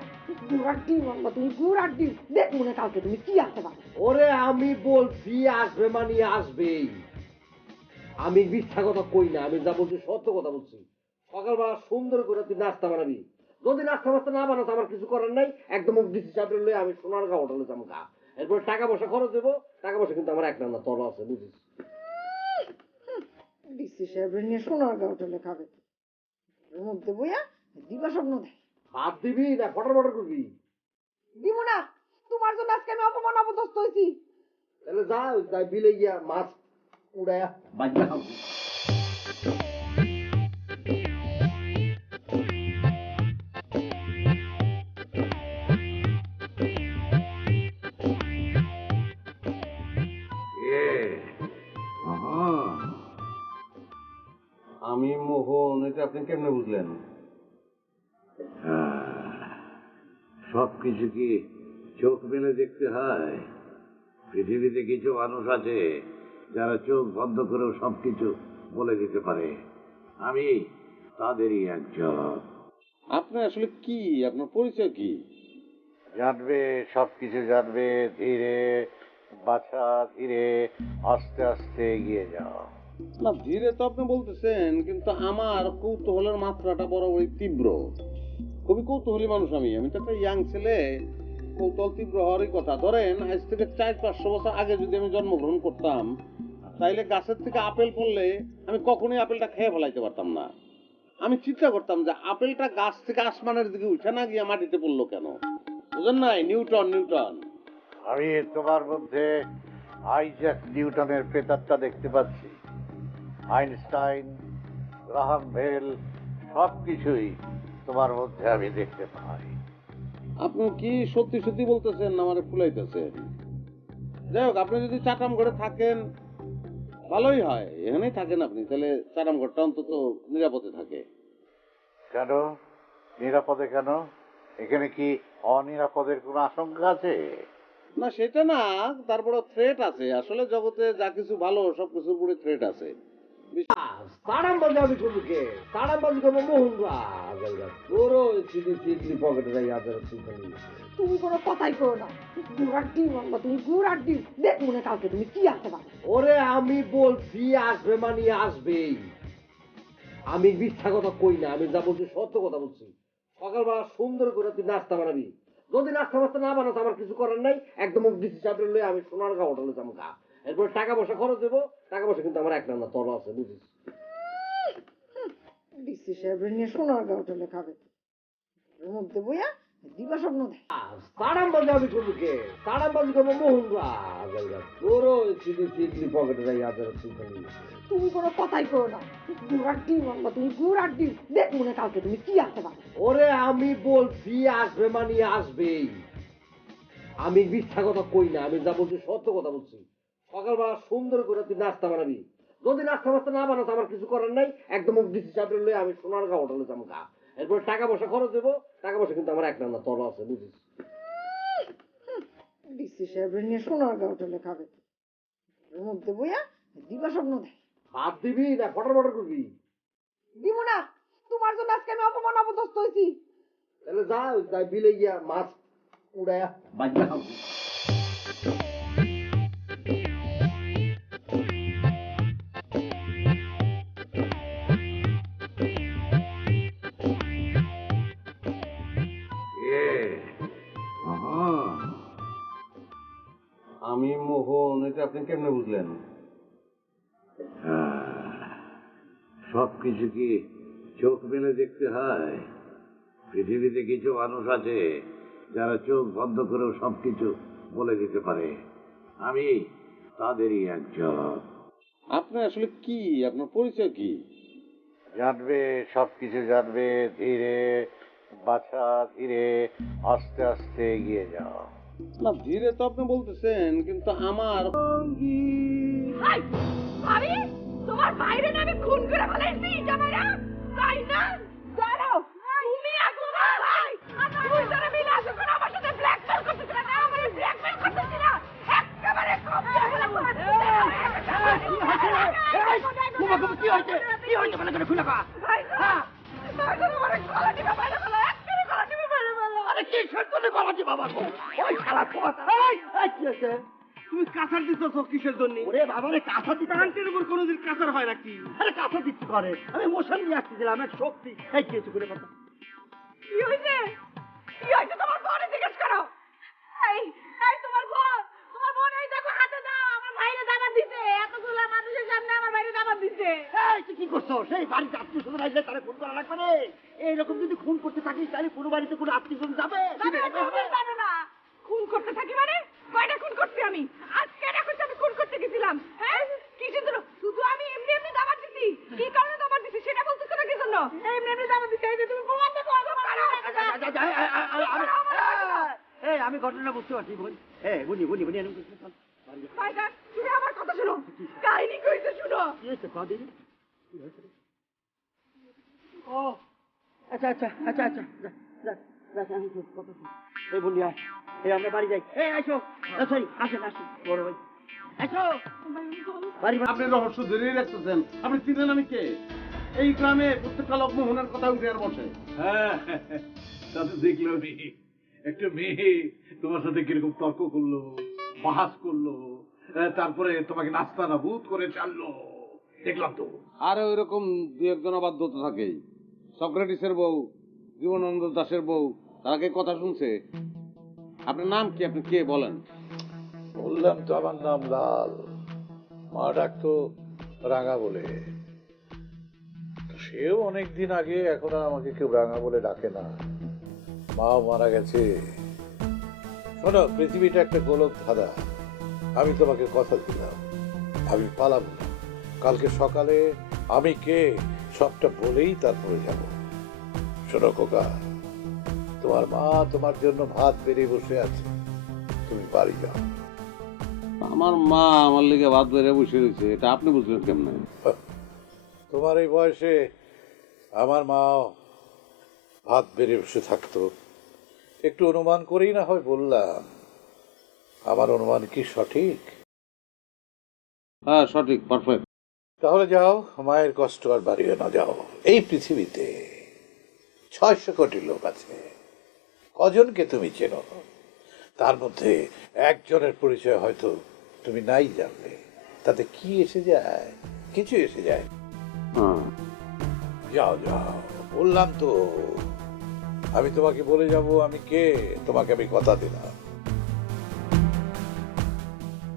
গুড়াড্ডি মানবা তুমি, গুড়াড্ডি। দেখ মনে কালকে তুমি কি আনতে পারো। ওরে আমি বলছি আসবে মানে আসবেই, আমি মিথ্যা কথা কই না, আমি যা বলছি সত্য কথা বলছি। সকালবেলা সুন্দর করে তুই নাস্তা বানাবি, যদি নাস্তা মাস্তা না বানাতো আমার কিছু করার নাই, একদম ডিসি চাপড়ে লই আমি সোনারগাঁও হোটেলে যাবো গা। এরপরে টাকা পয়সা খরচ দেবো, টাকা পয়সা কিন্তু আমার এক না তোর আছে, বুঝিস? ডিসি সাহেবের নিয়ে সোনারগাঁও হোটেলে খাবে, ওর মধ্যে বইয়া দিবা স্বপ্ন দেয়। ভাত দিবি না ফটর ফটর করবি? দিব না, তোমার জন্য আজকে আমি অপমান অপদস্থ হয়েছি। তাহলে যা বিলে গিয়া মাছ উড়াইয়া বাজনা খাবো। এটা আপনি কেমনে বুঝলেন? সবকিছু কি চোখ মেলে দেখতে হয়? পৃথিবীতে কিছু মানুষ আছে যারা চোখ বন্ধ করেও সবকিছু বলে দিতে পারে। আমি তাদেরই একজন। আপনি আসলে কি, আপনার পরিচয় কি? জানবে, সবকিছু জানবে। ধীরে বাছা, ধীরে আস্তে আস্তে এগিয়ে যাও। না, ধীরে তো আপনি বলতেছেন, কিন্তু আমার কৌতূহলের মাত্রাটা বরাবরই তীব্র। খুবই কৌতূহলী মানুষ আমি তো একটা ইয়াং ছেলে। কৌতূহল তীব্র হওয়ারই কথা। ধরেন আজ থেকে 400-500 বছর আগে যদি আমি জন্মগ্রহণ করতাম, তাইলে গাছের থেকে আপেল পড়লে আমি কখনোই আপেলটা খেয়ে ফেলাইতে পারতাম না। আমি চিন্তা করতাম যে আপেলটা গাছ থেকে আসমানের দিকে উঠে না গিয়ে মাটিতে পড়লো কেন। বুঝেন নাই? নিউটন। আমি তোমার মধ্যে আইজ্যাক নিউটনের প্রেতাত্মা দেখতে পাচ্ছি। আইনস্টাইন, গ্রাহাম বেল, সবকিছুই তোমার মধ্যে আমি দেখতে পাই। আপনি কি সত্যি সত্যি বলতেছেন না আমারে ফুলাইতেছেন? যাই হোক, আপনি যদি চাটামগড়ে থাকেন ভালোই হয়, এখানেই থাকেন আপনি, তাহলে চাটামগড়টা অন্তত নিরাপদে থাকে। কেন নিরাপদে কেন? এখানে কি অনিরাপদের কোনো আশঙ্কা আছে? না সেটা না, তারপরে থ্রেট আছে। আসলে জগতে যা কিছু ভালো সবকিছুর উপরে থ্রেট আছে। তাড়ামবাজি আমি করবো কে? তাড়ামবাজি করবো মোহনরা। তোরও চিঠি পকেটে যাই হাজার তুমি কোনো কথাই করো না। গুড়ার ডিম আনবা তুমি, গুড়ার ডিম। দেখ মনে কালকে তুমি কি আসতে পারো। ওরে আমি বলছি আসবে মানে আসবেই। আমি মিথ্যা কথা কই না, আমি যা বলছি সত্য কথা বলছি। সকালবেলা সুন্দর করে তুই নাস্তা বানাবি। যদি নাস্তা মাস্তা না বানাস আমার কিছু করার নাই। একদম ডিসি চাপড়ে লয়ে আমি সোনারগাঁও হোটেলে যাবো গা। এরপরে টাকা পয়সা খরচ দেবো। টাকা পয়সা কিন্তু আমার এক না তোর আছে, বুঝিস? ডিসি সাহেবের নিয়ে সোনারগাঁও হোটেলে খাবে। এর মধ্যে বইয়া দিবা স্বপ্ন দেয়। তাড়ামবাজি আমি করবো কে? তাড়ামবাজি করবো মোহনরা। তোরও চিঠি পকেটে যাই হাজার তুমি কোনো কথাই করো না। গুড়ার ডিম আনবা তুমি, গুড়ার ডিম। দেখ মনে কালকে তুমি কি আসতে পারো। ওরে আমি বলছি আসবে মানে আসবেই। আমি মিথ্যা কথা কই না, আমি যা বলছি সত্য কথা বলছি। সকালবেলা সুন্দর করে তুই নাস্তা বানাবি। যদি নাস্তা মাস্তা না বানাস আমার কিছু করার নাই। একদম ডিসি চাপড়ে লয়ে আমি সোনারগাঁও হোটেলে যাবো গা। এরপরে টাকা পয়সা খরচ দেবো। টাকা পয়সা কিন্তু আমার এক না তোর আছে, বুঝিস? ডিসি সাহেবের নিয়ে সোনারগাঁও হোটেলে খাবে। এর মধ্যে বইয়া দিবা স্বপ্ন দেয়। ভাত দিবি না ফটর করবি? দিব না। তোমার জন্য আজকে আমি অপমান অপদস্থ হয়েছি। তাহলে যা যাই বিলে গিয়া মাছ উড়াইয়া বাজা খাবো। আমি মোহন, এটা আপনি কেমনে বুঝলেন? সবকিছু কি চোখ মেলে দেখতে হয়? পৃথিবীতে কিছু মানুষ আছে যারা চোখ বন্ধ করেও সবকিছু বলে দিতে পারে। আমি তাদেরই একজন। আপনি আসলে কি, আপনার পরিচয় কি? জানবে, সবকিছু জানবে। ধীরে বাছা, ধীরে আস্তে আস্তে এগিয়ে যাও। না, ধীরে তো আপনি বলতেছেন, কিন্তু আমার হাই ভাবি, তোমার বাইরে না আমি খুন করে ফেলাইছি জামাইরা, তাই না? দাঁড়াও, তুমি এখন ভাই তুই যারা মিলে আছো কোন আমার সাথে ব্ল্যাকমেল করতেছ না? আমার ব্ল্যাকমেল করতেছ না একেবারে কম জায়গা করে। কি হয়েছে? কি হয়েছে বলে করে খুলে পা। ভাই হ্যাঁ মাগো আমার গলা টিপে বাইরে ফেলো, একেবারে গলা টিপে বাইরে ফেলো। আরে কি সত্যি বাবা জি বাবা গো। ওই শালা কথা। এই কি হয়েছে? তুমি কাঁচার দিতেছো কিসের জন্য? ওরে বাবা রে, কাঁচা দিতে প্যান্টের উপর কোনোদিন কাঁচার হয় নাকি? আরে কাঁচা দিচ্ছি করে, আমি মোশন নিয়ে আসতেছিলাম, এক শক্তি। এই কি হয়েছে করে কথা? কি হয়েছে? কি হয়েছে তোমার বোনে জিজ্ঞেস করো। এই এই তোমার বোন এই দেখো হাতে দাও, আমার ভাইরে দাবার দিছে, এতগুলা মানুষের সামনে আমার ভাইরে দাবার দিছে। এই তুই কি করছো? সেই বাড়িতে আত্মীয় স্বজন আসলে তারা খুন করা লাগবে রে। এইরকম যদি খুন করতে থাকিস তাহলে কোনো বাড়িতে কোনো আত্মীয় স্বজন যাবে? জানো না খুন করতে থাকি মানে? কয়টা খুন করছি আমি? আজকে দেখো আমি খুন করতে গেছিলাম। হ্যাঁ কিসের জন্য? শুধু আমি এমনি এমনি দাবার দিছি। কি কারণে দাবার দিছি সেটা বলতেছো না কি জন্য? এমনি এমনি দাবার দিছি, এই যে তুমি প্রমাণ দেখো। এই আমি ঘটনা বুঝতে পারছি বোন। বুঝি ভাইটা তুমি আমার কথা শোনো, কাহিনী কইতে শুনো। কি হয়েছে কদিন? কি হয়েছে? ও আচ্ছা আচ্ছা আচ্ছা আচ্ছা এই বলি এই আমরা বাড়ি যাই এই আসো সরি আসেন আসেন বড় ভাই আসো বাড়ি আপনি রহস্য ধরেই রাখতেছেন। আপনি চিনেন আমি কে? এই গ্রামে প্রত্যেকটা লোক মোহনের কথা উঠে আর বসে। হ্যাঁ, তা তো দেখলো একটা মেয়ে তোমার সাথে কিরকম তর্ক করলো, বাহাস করলো, তারপরে তোমাকে নাস্তা নাবুদ করে চাললো, দেখলাম তো। আর ওইরকম দু একজন বাধ্য তো থাকেই। সক্রেটিসের বউ, জীবনানন্দ দাশের বউ, তারা কি কথা শুনছে? আপনার নাম কি? আপনি কে বলেন? বললাম তো আমার নাম লাল, মা ডাকতো রাঙা বলে। সেও অনেকদিন আগে, এখন আর আমাকে কেউ রাঙা বলে ডাকে না, মাও মারা গেছে। শোনো, পৃথিবীটা একটা গোলক ধাঁধা। আমি তোমাকে কথা দিলাম, আমি পালাবো না। কালকে সকালে আমি কে সবটা বলেই তারপরে যাব। শোনো খোকা, তোমার মা তোমার জন্য ভাত বেরিয়ে বসে আছে, তুমি বাড়ি যাও। আমার মা আমার লিগে ভাত বেড়ে বসে রয়েছে, এটা আপনি বুঝলেন কেমনে? তোমার এই বয়সে আমার মা ভাত বেড়ে বসে থাকতো, একটু অনুমান করেই না হয় বললাম। আমার অনুমান কি সঠিক? হ্যাঁ সঠিক, পারফেক্ট। তাহলে যাও, মায়ের কষ্ট আর বাড়িও না। যাও। এই পৃথিবীতে 600 কোটি লোক আছে, কজনকে তুমি চেনো? তার মধ্যে একজনের পরিচয় হয়তো তুমি নাই জানলে, তাতে কি এসে যায়? কিছু এসে যায়? হ্যাঁ, যাও যাও, বললাম তো। আমি তোমাকে বলে যাব আমি কে, তোমাকে আমি কথা দিলাম।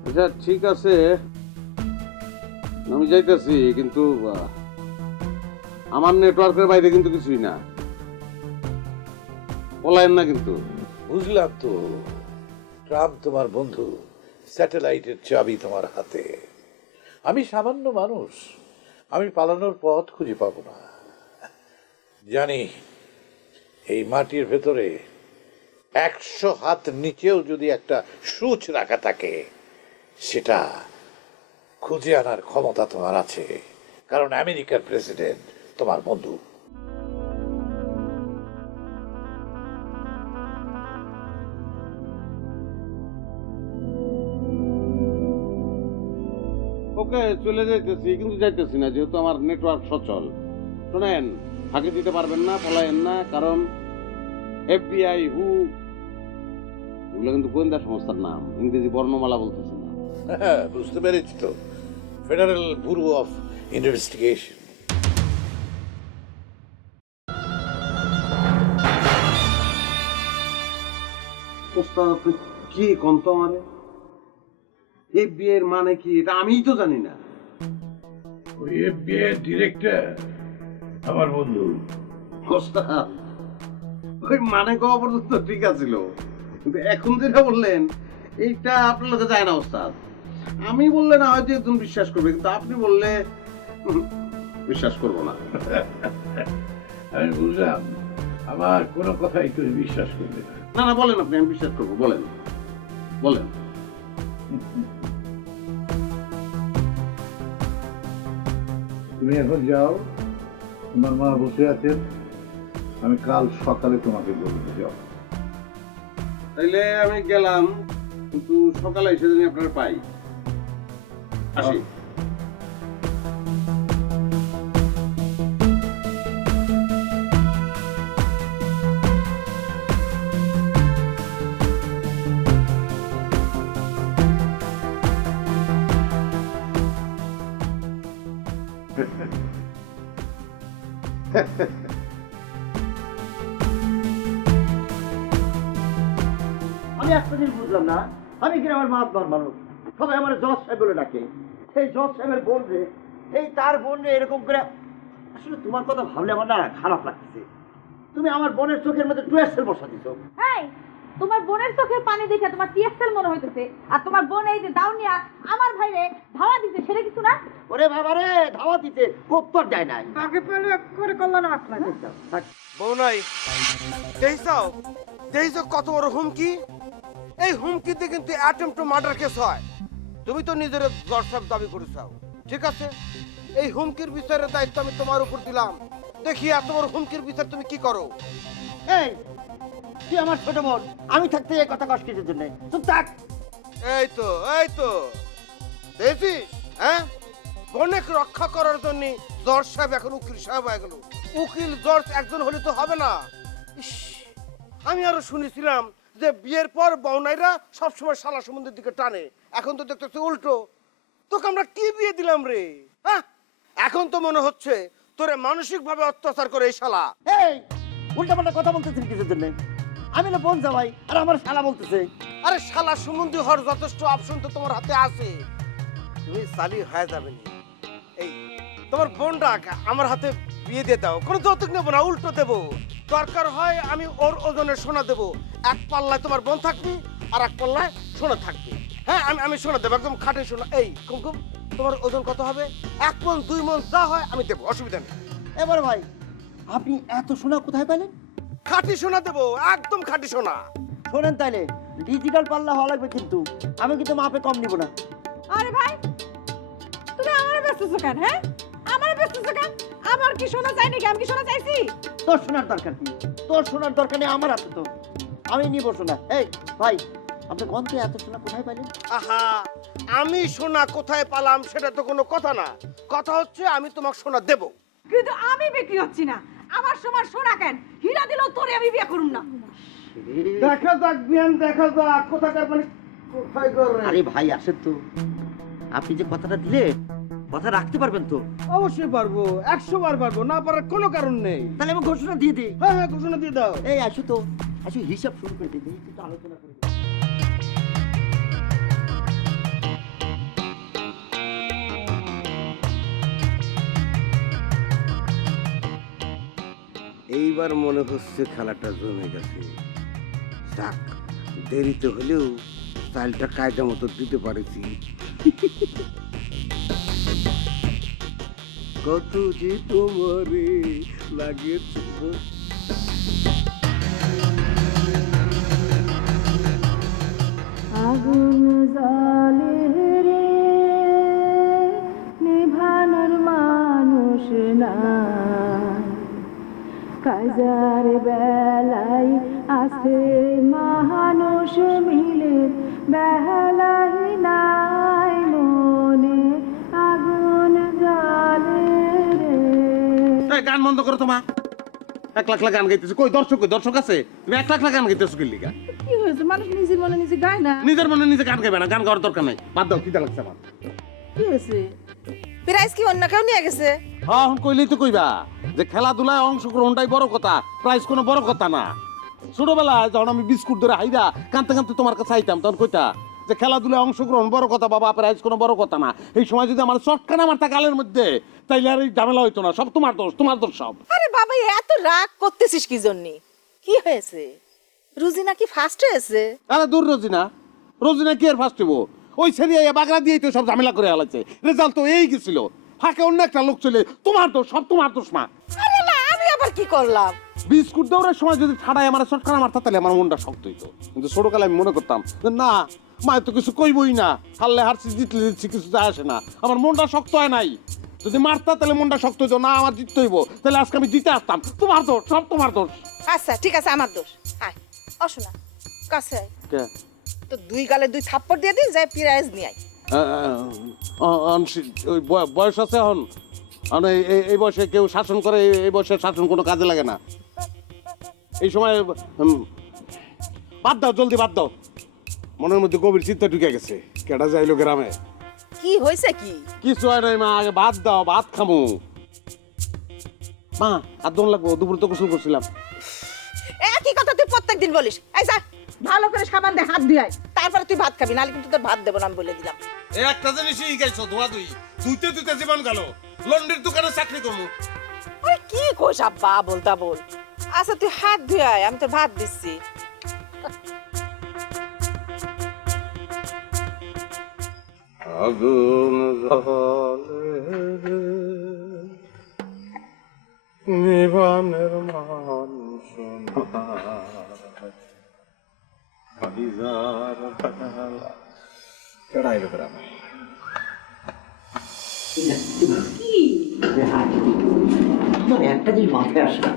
আচ্ছা ঠিক আছে, আমি যাইতেছি, কিন্তু আমার নেটওয়ার্কের বাইরে কিন্তু কিছুই না, বলায়েন না কিন্তু। বুঝলাম তো, ট্রাম্প তোমার বন্ধু, স্যাটেলাইটের চাবি তোমার হাতে। আমি সামান্য মানুষ, আমি পালানোর পথ খুঁজে পাবো না। জানি এই মাটির ভেতরে 100 হাত নিচেও যদি একটা সূচ রাখা থাকে, সেটা খুঁজে আনার ক্ষমতা তোমার আছে, কারণ আমেরিকার প্রেসিডেন্ট তোমার বন্ধু। ওকে, চলে যাইতেছি, কিন্তু যাইতেছি না, যেহেতু আমার নেটওয়ার্ক সচল। শোনেন, ফাঁকি দিতে পারবেন না, পলায়েন না, কারণ FBI হু এগুলো কিন্তু গোয়েন্দা সংস্থার নাম, ইংরেজি বর্ণমালা বলতেছে না। হ্যাঁ, বুঝতে পেরেছি তো, ফেডারেল ব্যুরো অফ ইনভেস্টিগেশন। প্রস্তাব আপনি কি কন্ত আমারে? FBI এর মানে কি এটা আমিই তো জানি না। ওই FBI ডিরেক্টর আমার বন্ধু। প্রস্তাব ওই মানে কওয়া পর্যন্ত ঠিক আছিল, কিন্তু এখন যেটা বললেন এইটা আপনার লোকে যায় না ওস্তাদ। আমি বললে না হয়তো একজন বিশ্বাস করবে, কিন্তু আপনি বললে বিশ্বাস করবো না। আমি বুঝলাম, আমার কোনো কথাই তুমি বিশ্বাস করবে না। না না, বলেন আপনি, আমি বিশ্বাস করবো, বলেন বলেন। তুমি এখন যাও, তোমার মা বসে আছেন, আমি কাল সকালে তোমাকে বলবো। যাও। তাইলে আমি গেলাম, কিন্তু সকালে এসে জানি আপনার পাই। আসি। আমি একটা জিনিস বুঝলাম না, আমি গ্রামের মাতবার মানুষ, সবাই আমার জজ সাহেব বলে ডাকে। সেই জজ সাহেবের বোন রে, এই তার বোন রে এরকম করে, আসলে তোমার কথা ভাবলে আমার না খারাপ লাগতেছে। তুমি আমার বোনের চোখের মধ্যে টুয়েস্টেল বসা দিছো। এই তোমার বোনের চোখের পানি দেখে তোমার টিএসএল মনে হইতেছে, আর তোমার বোন এই যে দাউনিয়া আমার ভাইরে ধাওয়া দিতে, সেটা কিছু না? ওরে বাবা রে, ধাওয়া দিতে প্রত্যর যায় নাই। আগে পেলে করে করলো না আপনাকে। বউ নাই দেখিস কত বড় হুমকি। এই হুমকিতে কিন্তু অ্যাটেম্প টু মার্ডার কেস হয়। তুমি তো নিজের দর্শক দাবি করেছ, ঠিক আছে? এই হুমকির বিচারের দায়িত্ব আমি তোমার উপর দিলাম। দেখি এত বড় হুমকির ভিতর তুমি কি করো। এই তুই আমার ছোট বোন, আমি থাকতে এই কথা কষ্ট কিছুর জন্য চুপ থাক। এই তো দেখছিস, হ্যাঁ, অনেক রক্ষা করার জন্য জর্জ সাহেব এখন উকিল সাহেব হয়ে গেল। উকিল জর্জ একজন হলে তো হবে না। ইস, আমি আরো শুনেছিলাম যে বিয়ের পর বউনাইরা সবসময় শালা সম্বন্ধের দিকে টানে, এখন তো দেখতেছি উল্টো। তোকে আমরা কি বিয়ে দিলাম রে? হ্যাঁ, এখন তো মনে হচ্ছে তোরে মানসিক ভাবে অত্যাচার করে এই শালা। এই উল্টাপাল্টা কথা বলতেছেন কিছুর জন্য? আমি না বোন জামাই, আর আমার শালা বলতেছে। আরে শালা সম্বন্ধী হওয়ার যথেষ্ট অপশন তো তোমার হাতে আছে, তুমি সালি হয়ে যাবে না। এই তোমার বোনটা আমার হাতে বিয়ে দিয়ে দাও, কোনো যৌতুক নেবো না, উল্টো দেবো। দরকার হয় আমি ওর ওজনের সোনা দেবো, এক পাল্লায় তোমার বোন থাকবি আর এক পাল্লায় সোনা থাকবে। হ্যাঁ, আমি সোনা দেবো, একদম খাঁটি সোনা। এই কুমকুম, তোমার ওজন কত হবে? 1 মণ 2 মণ যা হয় আমি দেবো, অসুবিধা নেই। এবার ভাই, আপনি এত সোনা কোথায় পেলেন? খাঁটি সোনা দেবো, একদম খাঁটি সোনা। শোনেন তাইলে, ডিজিটাল পাল্লা হওয়া লাগবে কিন্তু, আমি কিন্তু মাপে কম নিব না। আরে ভাই, তুমি আমারে বেচতেছো কেন? হ্যাঁ, আমারে বেচতেছো কেন? আমার কি সোনা চাই নাকি? আমি কি সোনা চাইছি? তোর সোনার দরকার কি? তোর সোনার দরকার নেই, আমার আছে তো, আমি নিব সোনা। এই ভাই, আপনি গন্তে এত সোনা কোথায় পাইলেন? আহা, আমি সোনা কোথায় পালাম সেটা তো কোনো কথা না, কথা হচ্ছে আমি তোমাকে সোনা দেব। কিন্তু আমি বিক্রি হচ্ছি না, আমার সমান সোনা কেন? হীরা দিলেও তোরে আমি বিয়ে করুম না। দেখা যাক বিয়ান, দেখা যাক কোথাকার মানে কোথায় করে। আরে ভাই আসেন তো, আপনি যে কথাটা দিলে কথা রাখতে পারবেন তো? অবশ্যই পারবো, 100 বার পারবো, না পারার কোনো কারণ নেই। তাহলে আমি ঘোষণা দিয়ে দিই। হ্যাঁ হ্যাঁ, ঘোষণা দিয়ে দাও। এই আসো তো, আসো হিসাব শুরু করে দিই, একটু আলোচনা করে দিই। এইবার মনে হচ্ছে খেলাটা জমে গেছে। যাক, দেরিতে হলেও স্টাইলটা কায়দা মতো দিতে পারেছি। কত যে তোমারে লাগিয়েছে। আগুন জ্বলে রে, নিভানোর মানুষ নাই, কাজার বেলায় আছে মানুষ মিলে, বেলায় নাই মনে আগুন জ্বলে রে। গান বন্ধ করো তোমা। 1 লাখ গান গাইতেছো, কই দর্শক আছে? তুমি 1 লাখ গান গাইতেছো কি লিগা? কি হয়েছে? মানুষ নিজের মনে নিজে গায় না। নিজের মনে নিজে গান গাইবে না, গান গাওয়ার দরকার নাই, বাদ দাও, খিদা লাগছে আমার। কি হয়েছে? প্রাইজ কি অন্য কেউ নিয়ে গেছে? হ্যাঁ, কইলেই তো কইবা যে খেলাধুলায় অংশগ্রহণটাই বড় কথা, প্রাইজ কোনো বড় কথা না। ছোটবেলায় যখন আমি বিস্কুট ধরে হাইদা কানতে কানতে তোমার কাছে আইতাম, তখন কইতা যে খেলাধুলায় অংশগ্রহণ বড় কথা বাবা, প্রাইজ কোনো বড় কথা না। এই সময় যদি আমার চটকানা মারতা গালের মধ্যে, তাইলে আর এই ঝামেলা হইতো না। সব তোমার দোষ সব। আরে বাবা, এত রাগ করতেছিস কি জন্য? কি হয়েছে? রুজিনা কি ফার্স্ট হয়েছে? আরে দূর, রোজিনা কি আর ফার্স্ট হইব? ওই ছেড়ে বাগড়া দিয়েই তো সব ঝামেলা করে আলাইছে। রেজাল্ট তো এই গেছিল, ফাঁকে অন্য একটা লোক চলে। তোমার দোষ, সব তোমার দোষ মা। আরে না, আমি আবার কি করলাম? বিস্কুট দৌড়ের সময় যদি ঠাড়ায় আমার চটকানা মারতা, তাহলে আমার মনটা শক্ত হইতো। কিন্তু ছোটকালে আমি মনে করতাম যে না, মা তো কিছু কইবই না, হারলে হারছি, জিতলে জিতছি, কিছু যায় আসে না। আমার মনটা শক্ত হয় নাই। যদি মারতা তাহলে মনটা শক্ত হইতো না, আমার জিততে হইব, তাহলে আজকে আমি জিতে আসতাম। তোমার দোষ, সব তোমার দোষ। আচ্ছা ঠিক আছে, আমার দোষ। আয় অশোনা কাছে আয়, কে? তো 2 গালে 2 থাপ্পড় দিয়ে দিই, যাই প্রাইজ নিয়ে আয়। ওই বয়স আছে এখন, এই বয়সে কেউ শাসন করে, এই বয়সে শাসন কোনো কাজে লাগে না। এই সময় বাদ দাও, জলদি বাদ দাও। মনের মধ্যে গভীর চিন্তা ঢুকে গেছে, কেডা যাইলো গ্রামে। কি হয়েছে? কি কিছু হয় নাই মা, আগে ভাত দাও, ভাত খামু। মা আর দোন লাগবো, দুপুর তো গোসল করছিলাম। একই কথা তুই প্রত্যেকদিন বলিস। এই যা, ভালো করে সাবান দিয়ে হাত ধুই, তারপরে তুই ভাত খাবি, নাহলে কিন্তু তোর ভাত দেবো না, আমি বলে দিলাম। একটা জিনিসই গাইছো, ধোয়া ধুইতে জীবন গেল। লন্ড্রির দোকানে চাকরি করবো। আরে কি কোস আব্বা, বলতা বল। আচ্ছা তুই হাত ধুই আয়, আমি তোর ভাত দিচ্ছি। আগুন জ্বলে নিবানের মানুষ কেডাইলো গ্রামে। আমার একটা জিনিস মাথায় আসে না,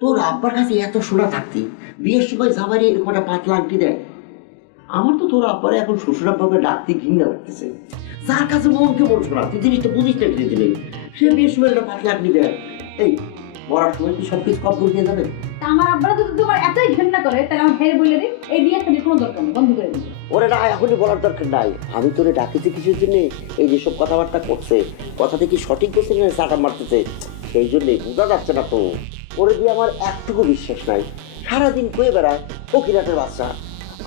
তোর আব্বার কাছে এত সোনা থাকতি বিয়ের সময় জামাইরে এরকম একটা পাতলা আংটি দেয়। আমার তো তোর আব্বারে এখন শ্বশুর আব্বাকে ডাকতে ঘৃণা লাগতেছে। যার কাছে মনকে মন শোনা, তুই জিনিসটা বুঝিস না ধীরে ধীরে, সে বিয়ের সময় একটা পাতলা আংটি দেয়। এই মরার সময় কি সবকিছু কবর দিয়ে যাবে? আমার আব্বারা যদি তোমার এতই ঘৃণা করে তাহলে আমার ভাইয়ের বলে দিই এই বিয়ে শাদীর কোনো দরকার নেই, বন্ধ করে দিই। ওরে না, এখনই বলার দরকার নাই। আমি তোরে ডাকিতে কিছুর জন্য, এই যেসব কথাবার্তা করছে কথাটা কি সঠিক করছে না চাটা মারতেছে, সেই জন্যই বোঝা যাচ্ছে না তো। ওরে দিয়ে আমার একটুকু বিশ্বাস নাই। সারাদিন কয়ে বেড়ায় ফকিরহাটের বাচ্চা।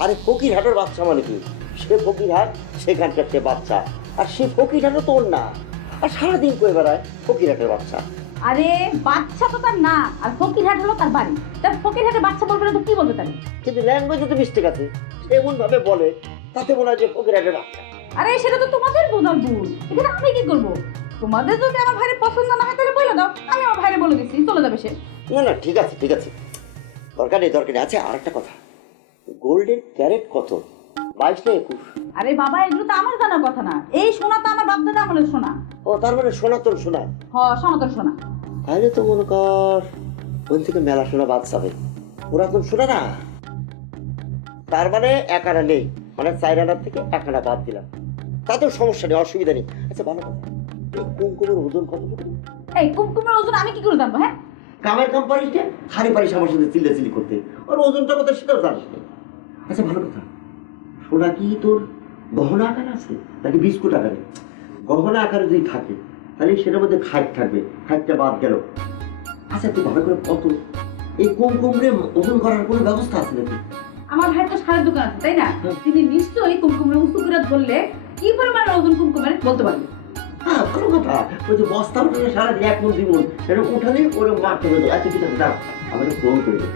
আরে ফকিরহাটের বাচ্চা মানে কি? সে ফকিরহাট, সেখানকার সে বাচ্চা, আর সে ফকিরহাটও তোর না, আর সারাদিন কয়ে বেড়ায় ফকিরহাটের বাচ্চা। আরে বাচ্চা তো তার না, আর ফকিরহাট হলো তার বাড়ি। তার ফকিরহাটে বাচ্চা বলবে না তো কি বলবে তাহলে? কিন্তু ল্যাঙ্গুয়েজে তো মিস্টেক আছে, এমন ভাবে বলে তাতে মনে হয় যে ফকিরহাটের বাচ্চা। আরে সেটা তো তোমাদের বোঝার ভুল, এখানে আমি কি করবো? তোমাদের যদি আমার ভাইয়ের পছন্দ না হয় তাহলে বলে দাও, আমি আমার ভাইয়ের বলে দিচ্ছি, চলে যাবে সে। না না, ঠিক আছে ঠিক আছে, দরকার নেই দরকার নেই। আচ্ছা আর একটা কথা, গোল্ডের ক্যারেট কত? 22 না 21? আরে বাবা, এগুলো তো আমার জানার কথা না। এই সোনা তো আমার বাপ দাদা আমলের সোনা। ও তার মানে সনাতন সোনা? সনাতন সোনা। তাহলে তো মনে কর ওখান থেকে মেলা সোনা বাদ যাবে, পুরাতন সোনা না। তার মানে 1 আনা নেই, মানে 4 আনার থেকে 1 আনা বাদ দিলাম, তাতেও সমস্যা নেই, অসুবিধা নেই। আচ্ছা ভালো কথা, এই কুমকুমের ওজন কত? এই কুমকুমের ওজন আমি কি করে জানবো? হ্যাঁ, কামের কোম্পানিতে হারি পারিস আমার সাথে চিল্লাচিল্লি করতে, ওর ওজনটা কত সেটাও জানিস না। আচ্ছা ভালো কথা, সোনা কি তোর গহনা আকার আছে নাকি বিস্কুট আকারে? গহনা আকারে যদি থাকে তাহলে সেটার মধ্যে খাট থাকবে, খাটটা বাদ গেল। আচ্ছা তুই ভালো করে কত এই কুমকুমরে ওজন করার কোনো ব্যবস্থা আছে নাকি? আমার ভাইয়ের তো সারের দোকান আছে, তাই না? তিনি নিশ্চয়ই কুমকুমের উঁচু করে ধরলে কি পরিমাণ ওজন কুমকুমের বলতে পারবে। হ্যাঁ ভালো কথা, ওই যে বস্তা উঠালে সারাদিন 1 মণ 2 মণ এটা উঠালেই ওরে মারতে হবে। আচ্ছা ঠিক আছে, দাও আমার ফোন করে দেখ,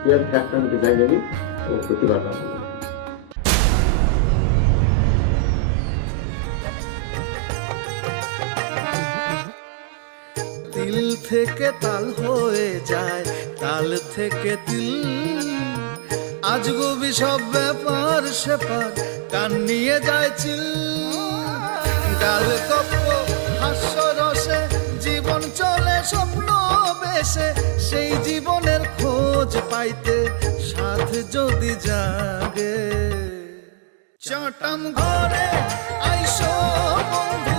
তুই আর ফ্যাক্টর নিতে যাই যাবি ও প্রতিবার যাবো। তিল থেকে তাল হয়ে যায়, তাল থেকে তিল, আজগুবি সব ব্যাপার সেপার কান নিয়ে যায় চিল। ডাল গপ্প হাস্য রসে জীবন চলে স্বপ্ন বেশে, সেই জীবনের খোঁজ পাইতে সাথ যদি জাগে, চটাম ঘরে আইসো বন্ধু